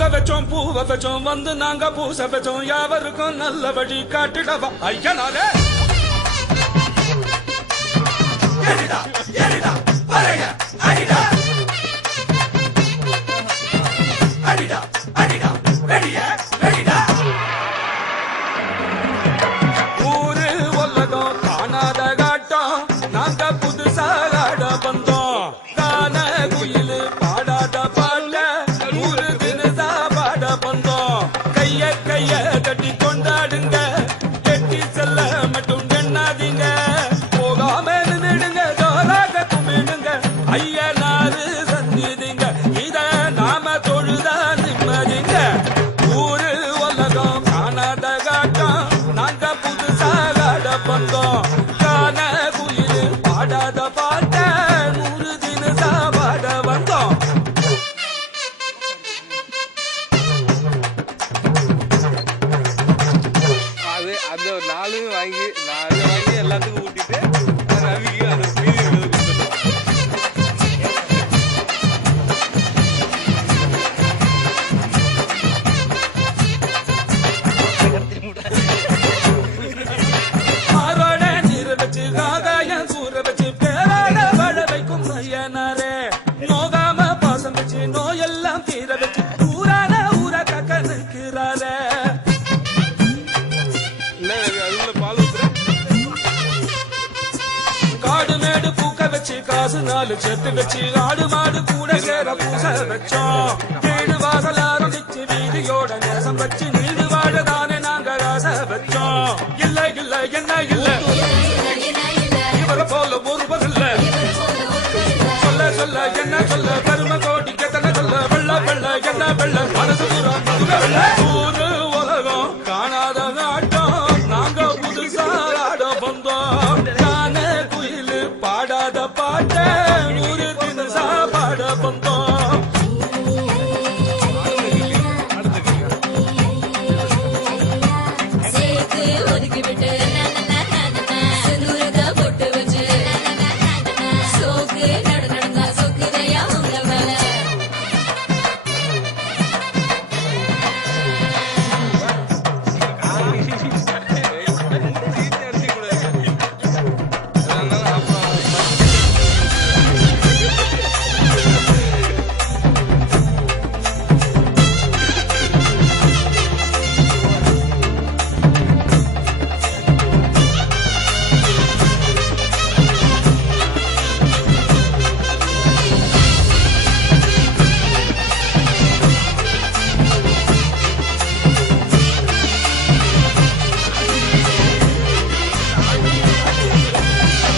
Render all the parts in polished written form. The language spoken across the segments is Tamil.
பொங்க வச்சோம் பூவ வச்சோம் வந்து நாங்க பூச வச்சோம் யாவருக்கும் நல்லபடி காட்டிடவா ஐயனாரே எரிடா எரிடா பரைய அடிடா அடிடா அடிடா வெடிய வெடிடா ஊரு உலகம் காணாத காட்டம் நாங்க புதுசா ஆட வந்தோம் காண குயிலு பாடாத பாட்ட ஊரு தினசா பாட வந்தோம் கைய கைய தட்டி கொண்டாடுங்க கெட்டி செல்ல மட்டும் எண்ணாதீங்க போகாம நின்னுடுங்க ஜோராக கும்பிடுங்க ஐயனாரு சந்திதிங்க இத நாம தொழுதா நிம்மதிங்க ஊரு உலகம் காணாத காட்டம் நாங்க புதுசா ஆட வந்தோம் காண குயிலு பாடாத பாட்ட ஊரு தினசா பாட வந்தோம் அது அந்த நாலு வாங்கி எல்லாத்துக்கும் ஊட்டிட்டு ரவிக்கு அந்த மீதி மாரோட நீர வச்சு ஆகாயம் கூற வச்சு பேராட வாழ வைக்கும் ஐயனாரே நோகாம பாசம் வச்சு நோயெல்லாம் தீர வச்சு ஊரான ஊர கக்க நிற்கிறாரே அதுல பால் ஊத்துற காடு மேடு பூக்க வச்சு காசு நாலு சேர்த்து வச்சு ஆடு மாடு கூட சேர பூச வச்சோம் வீடு வாசல் ஆரம்பிச்சு வீதியோட நேசம் வச்சு நீடு வாழதானே நாங்க ஆசை வச்சோம் இல்ல இல்ல என்ன இல்ல இவரை போல ஒருவர் இல்ல சொல்ல சொல்ல என்ன சொல்ல பெருமை கோடி எத்தனை சொல்ல வெள்ள வெள்ள என்ன வெள்ள மனசு பூரா மதுரை வெள்ள ஊரு உலகம் காணாத ஆட்டம் நாங்க புதுசா ஆட வந்தோம் நானே குயிலு பாடாத பாட்ட ஊரு தினசா பாட வந்தோம் சேர்த்து ஒதுக்கி விட்டு சிந்தூரத்தை பொட்டு வச்சு சோக்கு நடந்தா சொக்குதையா உங்க மேல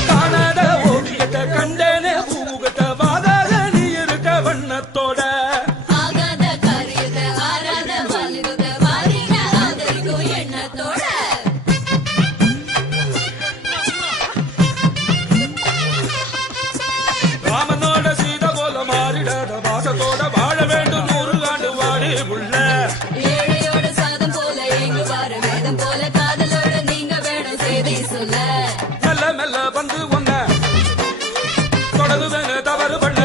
காணாத ஓவியத்தை கண்டேனே பூமுகத்தை வாதாக நீ இருக்க வண்ணத்தோட ஆகாத காரியத்தை ஆராத வாலிபத்தை வாரின ஆதரிக்கும் எண்ணத்தோட ராமனோட சீத போல மாறிடாத வாசத்தோட வாழ வேண்டும் 100 ஆண்டு வாடி உள்ள ஏழையோட சாதம் போல எங்கு வார வேதம் போல காதலோட நீங்க வேணும் செய்தி சொல்ல மெல்ல மெல்ல வந்து ஒன்ன தொடங்குவேன்னு தவறு பண்ண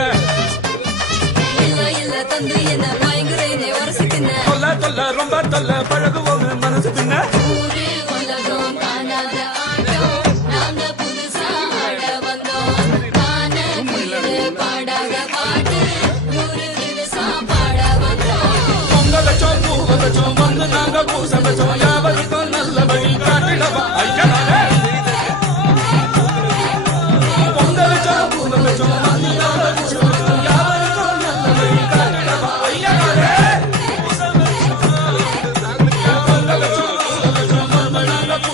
இல்ல இல்ல தந்து என்ன பயங்குறேனே வரசிக்கின தொல்ல தொல்ல ரொம்ப தொல்ல பழகுவோம் மனசு பின்ன ஊரு உலகம் காணாத ஆட்டம் நாங்க புதுசா ஆட வந்தோம் காண குயிலு பாடாத பாட்டு ஊரு தினசா பாட வந்தோம் பொங்க வச்சோம் பூவ வச்சோம் வந்து நாங்க பூச வச்சோம்